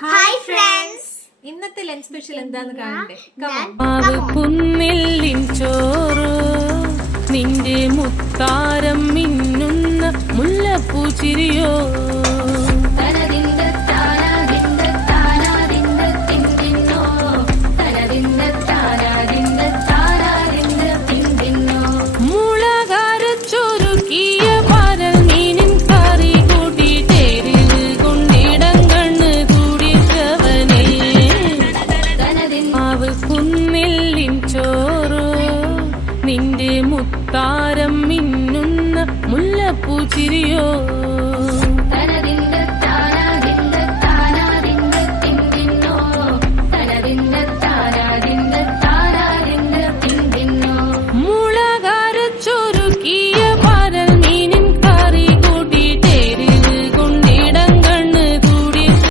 Hi friends, ഇന്നത്തെ lunch special എന്താന്ന് കാണണ്ടേ? കുന്നില്ലിൻ ചോറ് നിന്റെ മുത്താരം മിന്നുന്ന മുല്ലപ്പൂ ചിരിയോ.